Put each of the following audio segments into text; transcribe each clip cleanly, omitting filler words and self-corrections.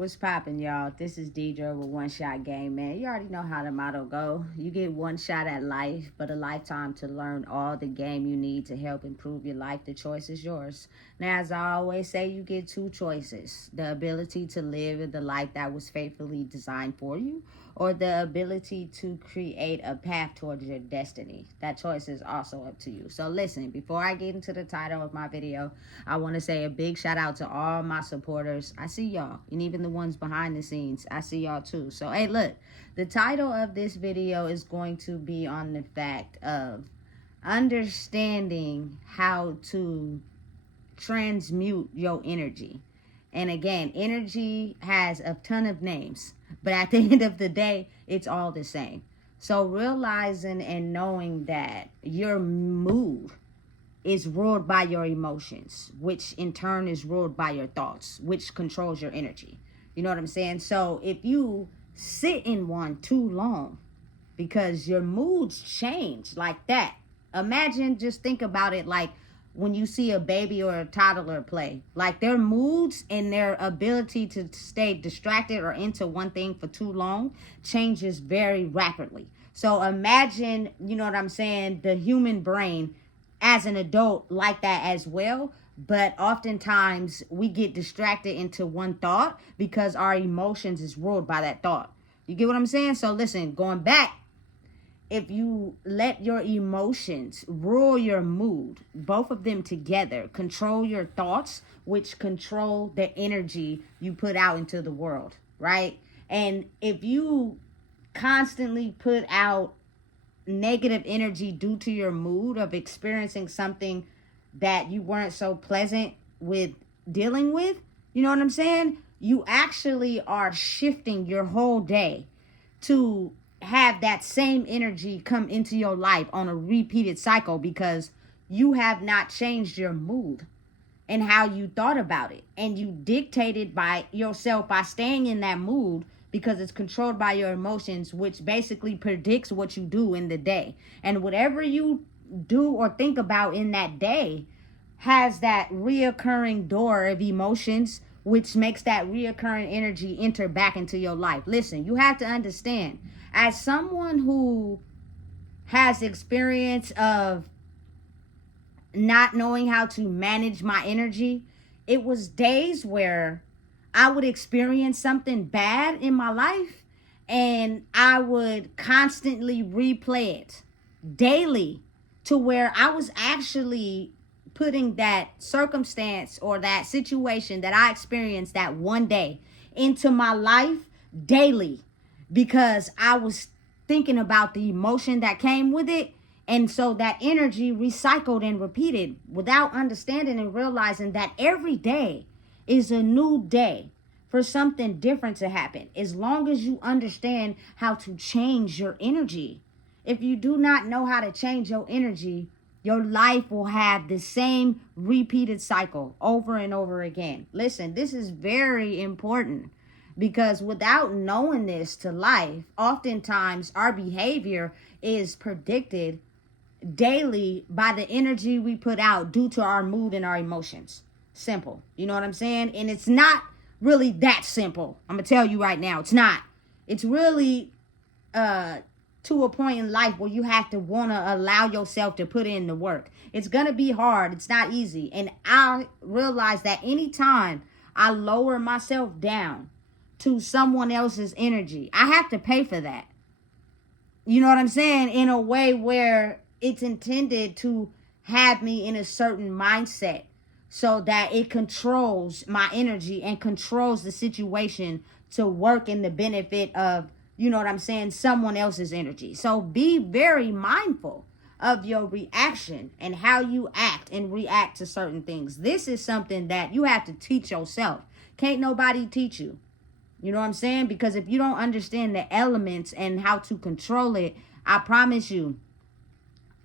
What's poppin', y'all? This is Deidre with One Shot Game, man. You already know how the motto go. You get one shot at life, but a lifetime to learn all the game you need to help improve your life. The choice is yours. Now, as I always say, you get two choices. The ability to live the life that was faithfully designed for you, or the ability to create a path towards your destiny. That choice is also up to you. So listen, before I get into the title of my video, I want to say a big shout out to all my supporters. I see y'all, and even the ones behind the scenes. I see y'all too. So hey, look, the title of this video is going to be on the fact of understanding how to transmute your energy. And again, energy has a ton of names, but at the end of the day, it's all the same. So realizing and knowing that your mood is ruled by your emotions, which in turn is ruled by your thoughts, which controls your energy. You know what I'm saying? So if you sit in one too long, because your moods change like that. Imagine, just think about it like when you see a baby or a toddler play, like their moods and their ability to stay distracted or into one thing for too long changes very rapidly. So imagine, you know what I'm saying, the human brain as an adult like that as well. But oftentimes we get distracted into one thought because our emotions is ruled by that thought. You get what I'm saying? So listen, going back, if you let your emotions rule your mood, both of them together control your thoughts, which control the energy you put out into the world, right? And if you constantly put out negative energy due to your mood of experiencing something that you weren't so pleasant with dealing with, you know what I'm saying? You actually are shifting your whole day to have that same energy come into your life on a repeated cycle because you have not changed your mood and how you thought about it. And you dictated by yourself by staying in that mood because it's controlled by your emotions, which basically predicts what you do in the day. And whatever you do or think about in that day has that reoccurring door of emotions, which makes that reoccurring energy enter back into your life. Listen, you have to understand, as someone who has experience of not knowing how to manage my energy, it was days where I would experience something bad in my life and I would constantly replay it daily to where I was actually putting that circumstance or that situation that I experienced that one day into my life daily because I was thinking about the emotion that came with it. And so that energy recycled and repeated without understanding and realizing that every day is a new day for something different to happen. As long as you understand how to change your energy. If you do not know how to change your energy, your life will have the same repeated cycle over and over again. Listen, this is very important because without knowing this to life, oftentimes our behavior is predicted daily by the energy we put out due to our mood and our emotions. Simple. You know what I'm saying? And it's not really that simple. I'm going to tell you right now, it's not. It's really to a point in life where you have to want to allow yourself to put in the work. It's going to be hard. It's not easy. And I realize that anytime I lower myself down to someone else's energy, I have to pay for that. You know what I'm saying? In a way where it's intended to have me in a certain mindset so that it controls my energy and controls the situation to work in the benefit of, you know what I'm saying, someone else's energy. So be very mindful of your reaction and how you act and react to certain things. This is something that you have to teach yourself. Can't nobody teach you. You know what I'm saying? Because if you don't understand the elements and how to control it, I promise you,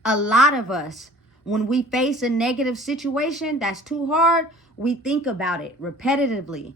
a lot of us, when we face a negative situation that's too hard, we think about it repetitively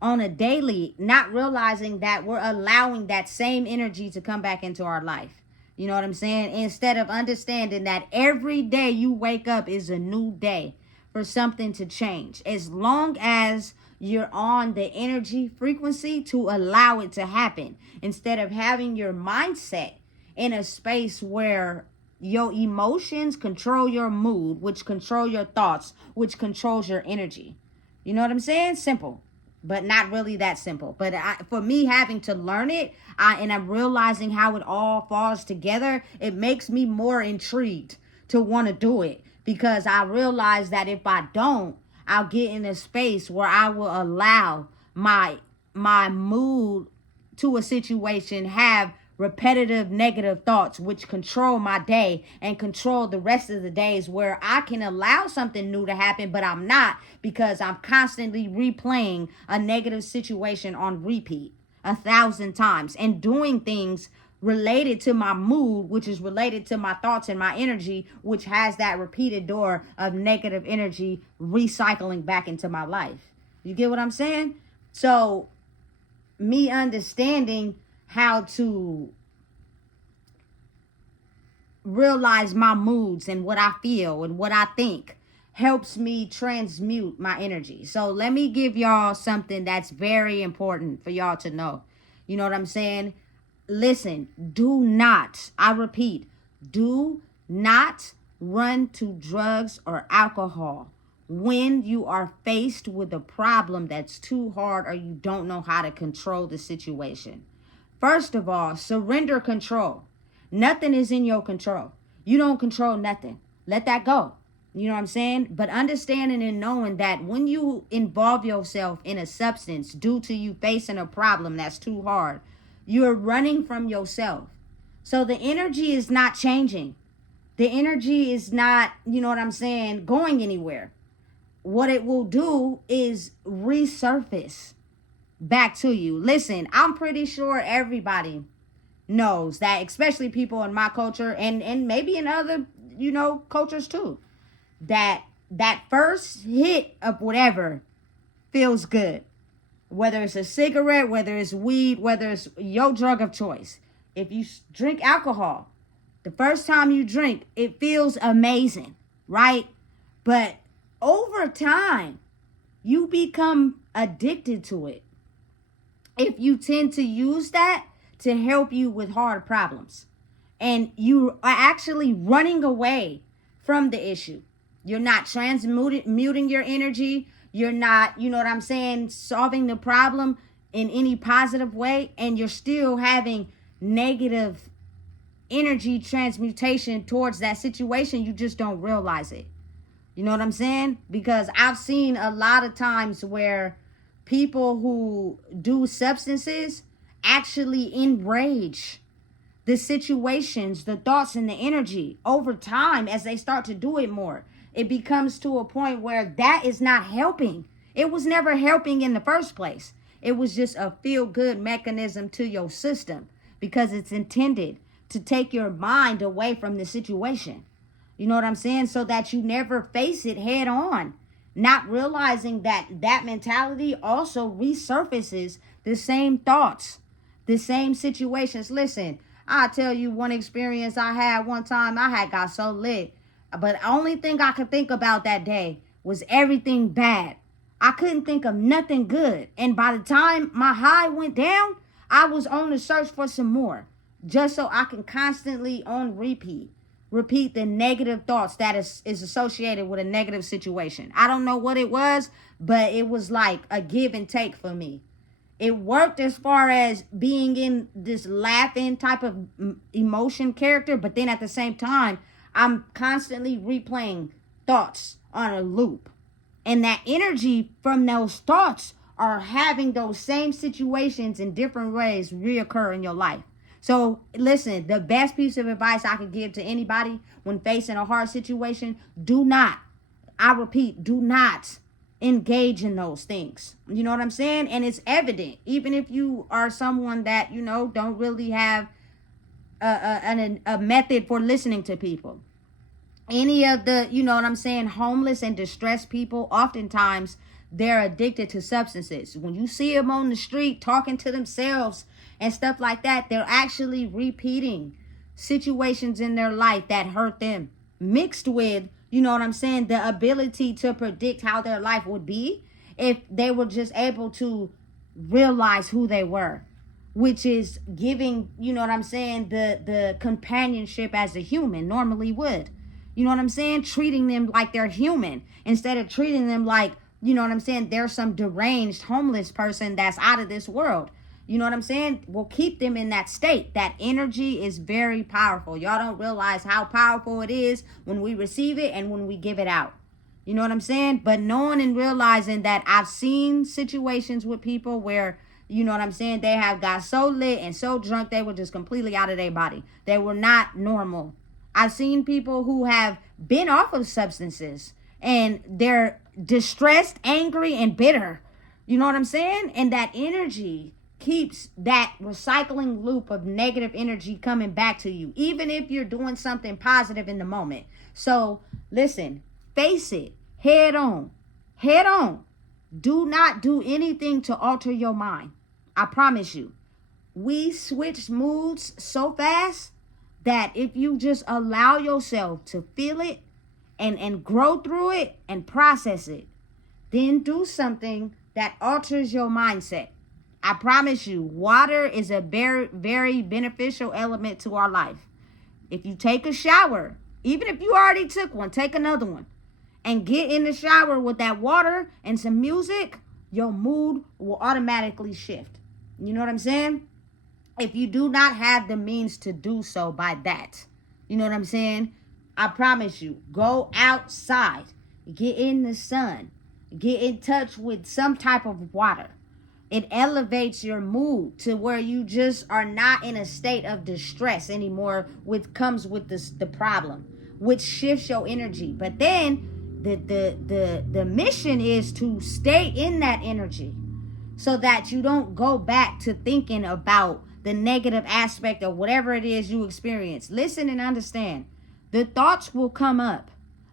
on a daily, not realizing that we're allowing that same energy to come back into our life. You know what I'm saying? Instead of understanding that every day you wake up is a new day for something to change. As long as you're on the energy frequency to allow it to happen, instead of having your mindset in a space where your emotions control your mood, which control your thoughts, which controls your energy. You know what I'm saying? Simple, but not really that simple. But for me, having to learn it, and I'm realizing how it all falls together, it makes me more intrigued to want to do it, because I realize that if I don't, I'll get in a space where I will allow my mood to a situation have repetitive negative thoughts, which control my day and control the rest of the days, where I can allow something new to happen, but I'm not, because I'm constantly replaying a negative situation on repeat 1,000 times and doing things related to my mood, which is related to my thoughts and my energy, which has that repeated door of negative energy recycling back into my life. You get what I'm saying? So me understanding how to realize my moods and what I feel and what I think helps me transmute my energy. So let me give y'all something that's very important for y'all to know. You know what I'm saying? Listen, do not, I repeat, do not run to drugs or alcohol when you are faced with a problem that's too hard or you don't know how to control the situation. First of all, surrender control. Nothing is in your control. You don't control nothing. Let that go. You know what I'm saying? But understanding and knowing that when you involve yourself in a substance due to you facing a problem that's too hard, you're running from yourself. So the energy is not changing. The energy is not, you know what I'm saying, going anywhere. What it will do is resurface back to you. Listen, I'm pretty sure everybody knows that, especially people in my culture and maybe in other, cultures too, that first hit of whatever feels good. Whether it's a cigarette, whether it's weed, whether it's your drug of choice. If you drink alcohol, the first time you drink, it feels amazing, right? But over time, you become addicted to it. If you tend to use that to help you with hard problems, and you are actually running away from the issue, you're not transmuting your energy. You're not, you know what I'm saying, solving the problem in any positive way, and you're still having negative energy transmutation towards that situation. You just don't realize it. You know what I'm saying? Because I've seen a lot of times where people who do substances actually enrage the situations, the thoughts, and the energy over time as they start to do it more. It becomes to a point where that is not helping. It was never helping in the first place. It was just a feel-good mechanism to your system because it's intended to take your mind away from the situation. You know what I'm saying? So that you never face it head on. Not realizing that mentality also resurfaces the same thoughts, the same situations. Listen, I'll tell you one experience I had one time. I had got so lit. But the only thing I could think about that day was everything bad. I couldn't think of nothing good. And by the time my high went down, I was on the search for some more. Just so I can constantly on repeat the negative thoughts that is associated with a negative situation. I don't know what it was, but it was like a give and take for me. It worked as far as being in this laughing type of emotion character, but then at the same time, I'm constantly replaying thoughts on a loop. And that energy from those thoughts are having those same situations in different ways reoccur in your life. So listen, the best piece of advice I could give to anybody when facing a hard situation, do not, I repeat, do not engage in those things. You know what I'm saying? And it's evident, even if you are someone that, don't really have a method for listening to people. Any of the, homeless and distressed people, oftentimes they're addicted to substances. When you see them on the street talking to themselves and stuff like that, they're actually repeating situations in their life that hurt them, mixed with, the ability to predict how their life would be if they were just able to realize who they were, which is giving, you know what I'm saying, the companionship as a human normally would. You know what I'm saying? Treating them like they're human instead of treating them like, you know what I'm saying, they're some deranged homeless person that's out of this world. You know what I'm saying? We'll keep them in that state. That energy is very powerful. Y'all don't realize how powerful it is when we receive it and when we give it out. You know what I'm saying? But knowing and realizing that I've seen situations with people where, you know what I'm saying, they have got so lit and so drunk they were just completely out of their body. They were not normal. I've seen people who have been off of substances and they're distressed, angry, and bitter. You know what I'm saying? And that energy keeps that recycling loop of negative energy coming back to you, even if you're doing something positive in the moment. So listen, face it head on. Head on. Do not do anything to alter your mind. I promise you. We switch moods so fast that if you just allow yourself to feel it and grow through it and process it, then do something that alters your mindset. I promise you, water is a very, very beneficial element to our life. If you take a shower, even if you already took one, take another one and get in the shower with that water and some music, your mood will automatically shift. You know what I'm saying? If you do not have the means to do so by that, you know what I'm saying? I promise you, go outside, get in the sun, get in touch with some type of water. It elevates your mood to where you just are not in a state of distress anymore, which comes with the problem, which shifts your energy. But then the mission is to stay in that energy so that you don't go back to thinking about the negative aspect of whatever it is you experience. Listen and understand. The thoughts will come up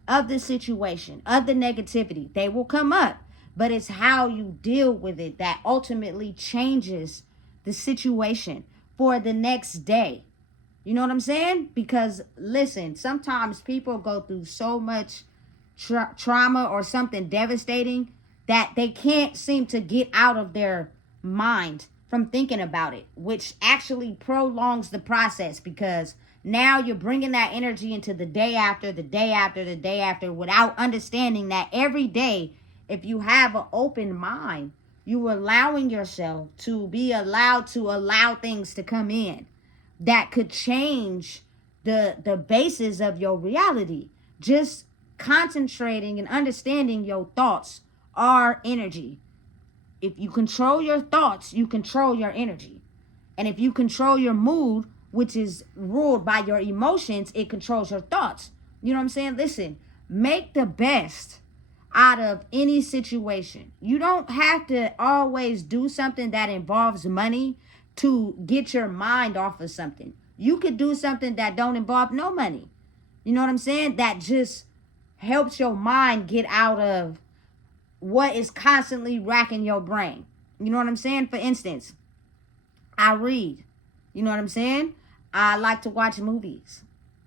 of the situation, of the negativity. They will come up, but it's how you deal with it that ultimately changes the situation for the next day. You know what I'm saying? Because listen, sometimes people go through so much trauma or something devastating that they can't seem to get out of their mind from thinking about it, which actually prolongs the process, because now you're bringing that energy into the day after, the day after, the day after, without understanding that every day, if you have an open mind, you're allowing yourself to be allowed to allow things to come in that could change the basis of your reality. Just concentrating and understanding your thoughts are energy. If you control your thoughts, you control your energy. And if you control your mood, which is ruled by your emotions, it controls your thoughts. You know what I'm saying? Listen, make the best out of any situation. You don't have to always do something that involves money to get your mind off of something. You could do something that don't involve no money. You know what I'm saying? That just helps your mind get out of what is constantly racking your brain. You know what I'm saying? For instance, I read. You know what I'm saying? I like to watch movies.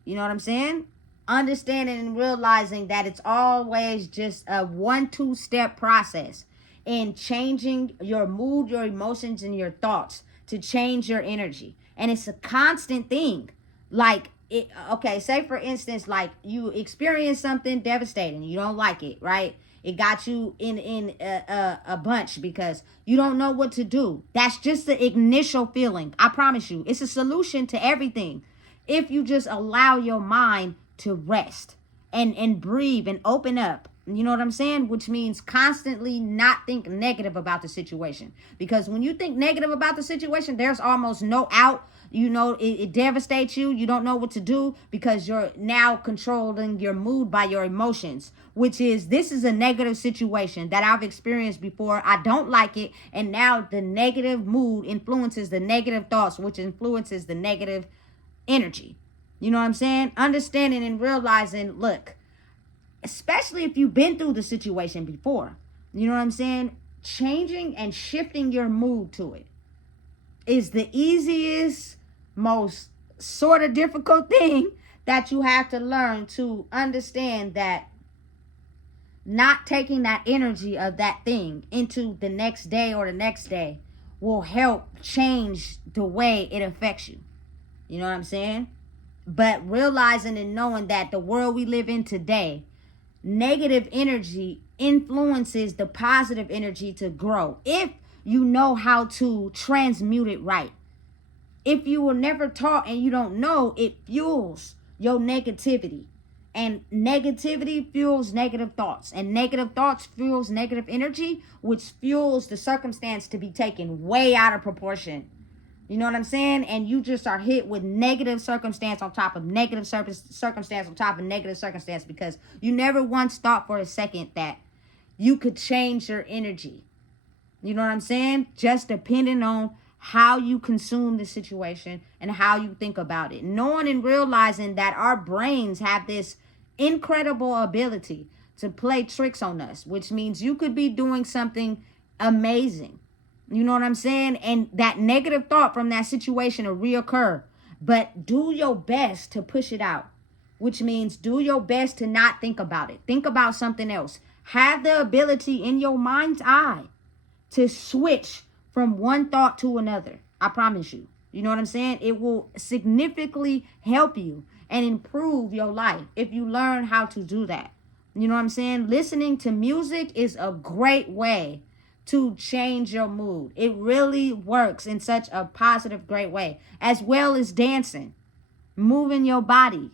You know what I'm saying? Understanding and realizing that it's always just a 1-2 step process in changing your mood, your emotions, and your thoughts to change your energy. And it's a constant thing. Like, okay, say for instance, like you experience something devastating. You don't like it, right? It got you in a bunch because you don't know what to do. That's just the initial feeling. I promise you, it's a solution to everything. If you just allow your mind to rest and breathe and open up. You know what I'm saying? Which means constantly not think negative about the situation. Because when you think negative about the situation, there's almost no out. You know, it devastates you. You don't know what to do because you're now controlling your mood by your emotions, which is, this is a negative situation that I've experienced before. I don't like it. And now the negative mood influences the negative thoughts, which influences the negative energy. You know what I'm saying? Understanding and realizing, look, especially if you've been through the situation before, you know what I'm saying? Changing and shifting your mood to it is the easiest, most sort of difficult thing that you have to learn to understand, that not taking that energy of that thing into the next day or the next day will help change the way it affects you. You know what I'm saying? But realizing and knowing that the world we live in today, negative energy influences the positive energy to grow if you know how to transmute it right. If you were never taught and you don't know, it fuels your negativity. And negativity fuels negative thoughts. And negative thoughts fuels negative energy, which fuels the circumstance to be taken way out of proportion. You know what I'm saying? And you just are hit with negative circumstance on top of negative circumstance on top of negative circumstance, because you never once thought for a second that you could change your energy. You know what I'm saying? Just depending on how you consume the situation and how you think about it. Knowing and realizing that our brains have this incredible ability to play tricks on us, which means you could be doing something amazing. You know what I'm saying? And that negative thought from that situation will reoccur. But do your best to push it out, which means do your best to not think about it. Think about something else. Have the ability in your mind's eye to switch from one thought to another. I promise you. You know what I'm saying? It will significantly help you and improve your life if you learn how to do that. You know what I'm saying? Listening to music is a great way to change your mood. It really works in such a positive, great way, as well as dancing, moving your body,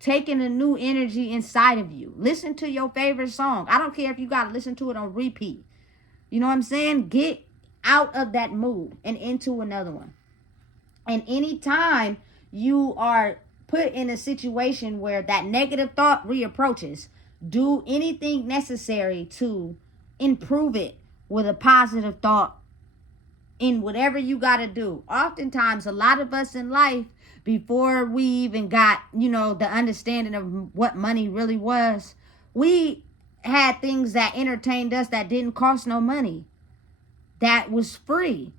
taking a new energy inside of you. Listen to your favorite song. I don't care if you got to listen to it on repeat. You know what I'm saying? Get out of that mood and into another one. And anytime you are put in a situation where that negative thought reapproaches, do anything necessary to improve it with a positive thought in whatever you got to do. Oftentimes, a lot of us in life, before we even got, the understanding of what money really was, we had things that entertained us that didn't cost no money, that was free,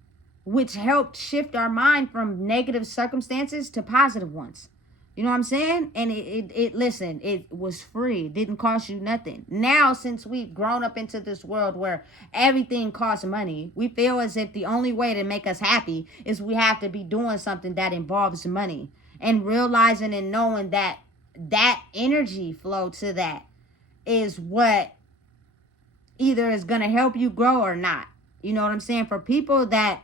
which helped shift our mind from negative circumstances to positive ones. You know what I'm saying? And it was free. It didn't cost you nothing. Now, since we've grown up into this world where everything costs money, we feel as if the only way to make us happy is we have to be doing something that involves money. And realizing and knowing that that energy flow to that is what either is going to help you grow or not. You know what I'm saying? For people that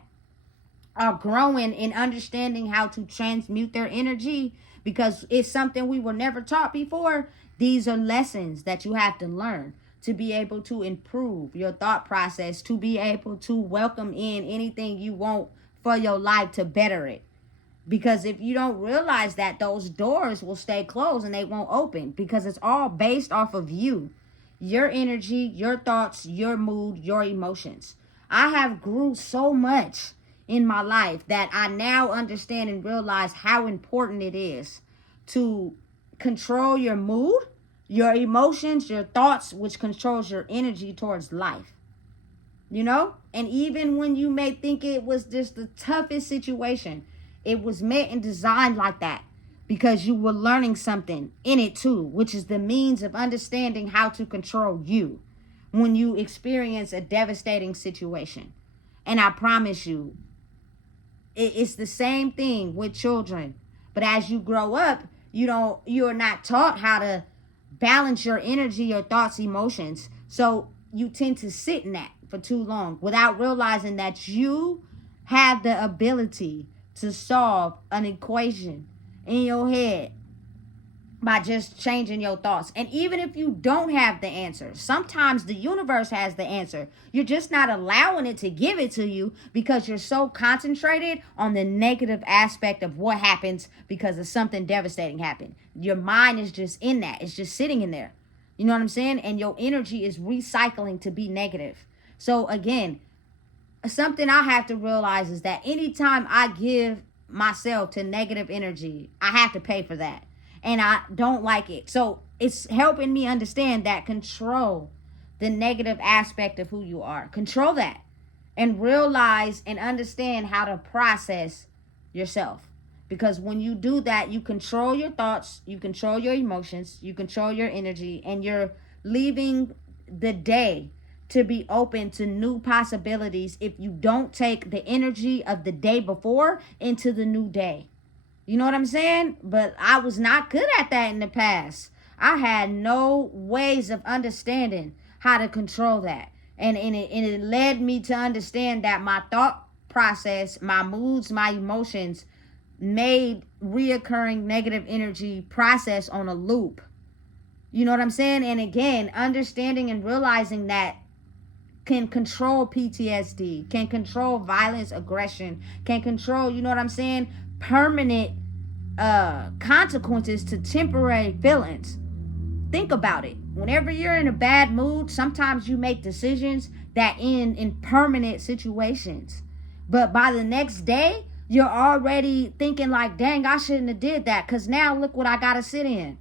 are growing in understanding how to transmute their energy, because it's something we were never taught before, these are lessons that you have to learn to be able to improve your thought process, to be able to welcome in anything you want for your life to better it. Because if you don't realize that, those doors will stay closed and they won't open, because it's all based off of you, your energy, your thoughts, your mood, your emotions. I have grew so much in my life that I now understand and realize how important it is to control your mood, your emotions, your thoughts, which controls your energy towards life. And even when you may think it was just the toughest situation, it was meant and designed like that because you were learning something in it too, which is the means of understanding how to control you when you experience a devastating situation. And I promise you, it's the same thing with children. But as you grow up, you're not taught how to balance your energy, your thoughts, emotions. So you tend to sit in that for too long without realizing that you have the ability to solve an equation in your head by just changing your thoughts. And even if you don't have the answer, sometimes the universe has the answer. You're just not allowing it to give it to you because you're so concentrated on the negative aspect of what happens because of something devastating happened. Your mind is just in that. It's just sitting in there. You know what I'm saying? And your energy is recycling to be negative. So again, something I have to realize is that anytime I give myself to negative energy, I have to pay for that. And I don't like it. So it's helping me understand that control the negative aspect of who you are. Control that. And realize and understand how to process yourself. Because when you do that, you control your thoughts, you control your emotions, you control your energy, and you're leaving the day to be open to new possibilities if you don't take the energy of the day before into the new day. You know what I'm saying? But I was not good at that in the past. I had no ways of understanding how to control that. And it led me to understand that my thought process, my moods, my emotions made reoccurring negative energy process on a loop. You know what I'm saying? And again, understanding and realizing that can control PTSD, can control violence, aggression, can control, you know what I'm saying, permanent consequences to temporary feelings. Think about it. Whenever you're in a bad mood, sometimes you make decisions that end in permanent situations. But by the next day, you're already thinking like, dang, I shouldn't have did that, because now look what I got to sit in.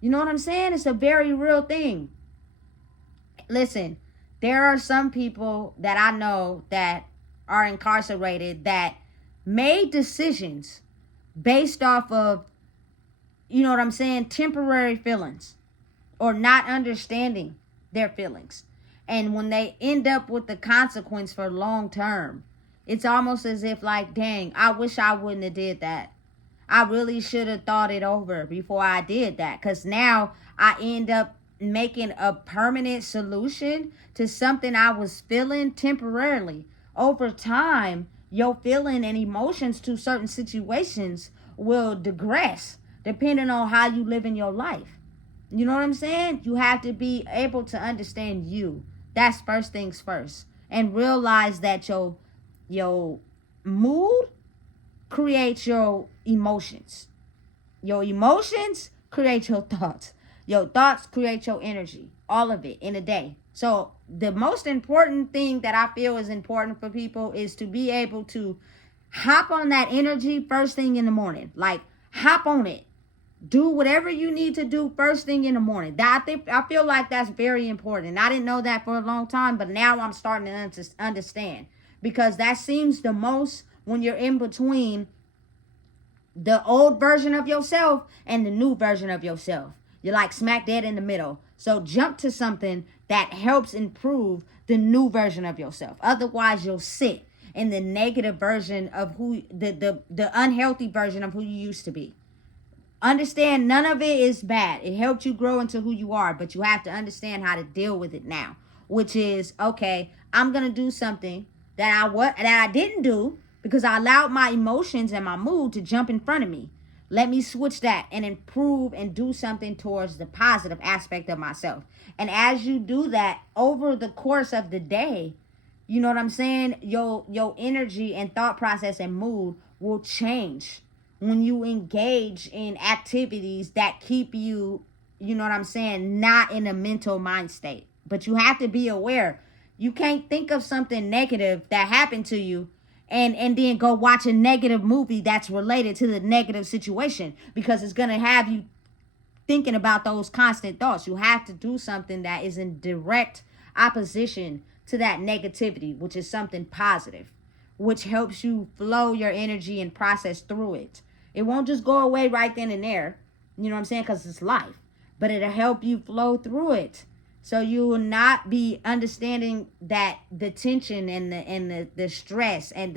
You know what I'm saying? It's a very real thing. Listen, there are some people that I know that are incarcerated that made decisions based off of, you know what I'm saying, temporary feelings or not understanding their feelings. And when they end up with the consequence for long term, it's almost as if like, dang, I wish I wouldn't have did that. I really should have thought it over before I did that, because now I end up making a permanent solution to something I was feeling temporarily. Over time, your feeling and emotions to certain situations will digress depending on how you live in your life. You know what I'm saying? You have to be able to understand you. That's first things first. And realize that your mood creates your emotions. Your emotions create your thoughts. Your thoughts create your energy. All of it in a day. So the most important thing that I feel is important for people is to be able to hop on that energy first thing in the morning. Like, hop on it. Do whatever you need to do first thing in the morning. I feel like that's very important. I didn't know that for a long time, but now I'm starting to understand, because that seems the most when you're in between the old version of yourself and the new version of yourself. You're like smack dead in the middle. So jump to something that helps improve the new version of yourself. Otherwise, you'll sit in the negative version of who the unhealthy version of who you used to be. Understand, none of it is bad. It helped you grow into who you are, but you have to understand how to deal with it now, which is, okay, I'm going to do something that I didn't do because I allowed my emotions and my mood to jump in front of me. Let me switch that and improve and do something towards the positive aspect of myself. And as you do that over the course of the day, you know what I'm saying? Your energy and thought process and mood will change when you engage in activities that keep you, you know what I'm saying, not in a mental mind state. But you have to be aware. You can't think of something negative that happened to you and then go watch a negative movie that's related to the negative situation, because it's going to have you thinking about those constant thoughts. You have to do something that is in direct opposition to that negativity, which is something positive, which helps you flow your energy and process through it. It won't just go away right then and there, you know what I'm saying, because it's life. But it'll help you flow through it. So you will not be understanding that the tension and the stress and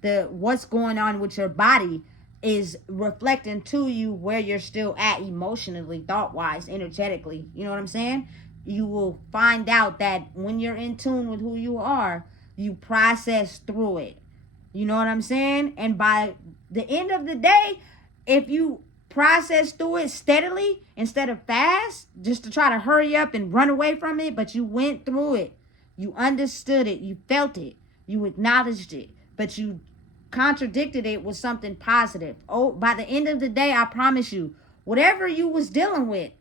the what's going on with your body is reflecting to you where you're still at emotionally, thought-wise, energetically. You know what I'm saying? You will find out that when you're in tune with who you are, you process through it. You know what I'm saying? And by the end of the day, if you process through it steadily instead of fast, just to try to hurry up and run away from it, but you went through it, you understood it, you felt it, you acknowledged it, but you contradicted it with something positive. Oh, by the end of the day, I promise you, whatever you was dealing with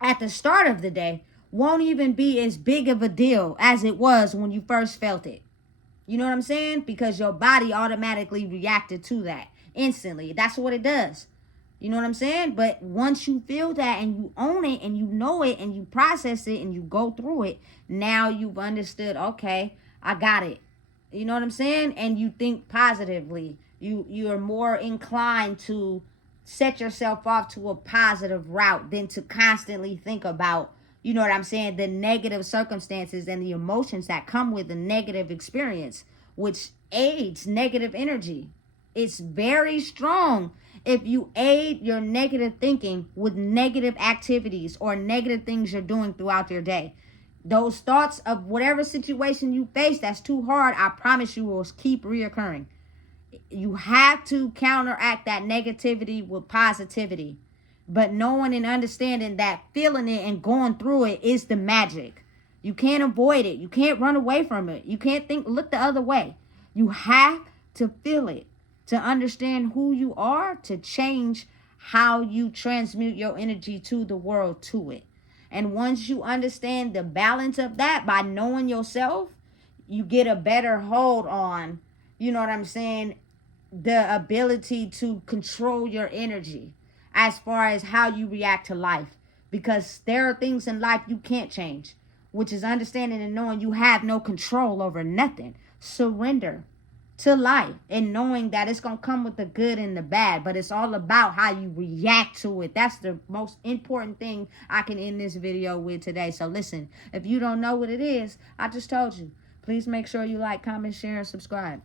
at the start of the day won't even be as big of a deal as it was when you first felt it. You know what I'm saying? Because your body automatically reacted to that instantly. That's what it does. You know what I'm saying? But once you feel that and you own it and you know it and you process it and you go through it, now you've understood, okay, I got it. You know what I'm saying? And you think positively. You are more inclined to set yourself off to a positive route than to constantly think about, you know what I'm saying, the negative circumstances and the emotions that come with the negative experience, which aids negative energy. It's very strong if you aid your negative thinking with negative activities or negative things you're doing throughout your day. Those thoughts of whatever situation you face that's too hard, I promise you, will keep reoccurring. You have to counteract that negativity with positivity. But knowing and understanding that feeling it and going through it is the magic. You can't avoid it. You can't run away from it. You can't look the other way. You have to feel it to understand who you are, to change how you transmute your energy to the world, to it. And once you understand the balance of that by knowing yourself, you get a better hold on, you know what I'm saying, the ability to control your energy as far as how you react to life. Because there are things in life you can't change, which is understanding and knowing you have no control over nothing. Surrender to life and knowing that it's going to come with the good and the bad, but it's all about how you react to it. That's the most important thing I can end this video with today. So listen, if you don't know what it is, I just told you. Please make sure you like, comment, share, and subscribe.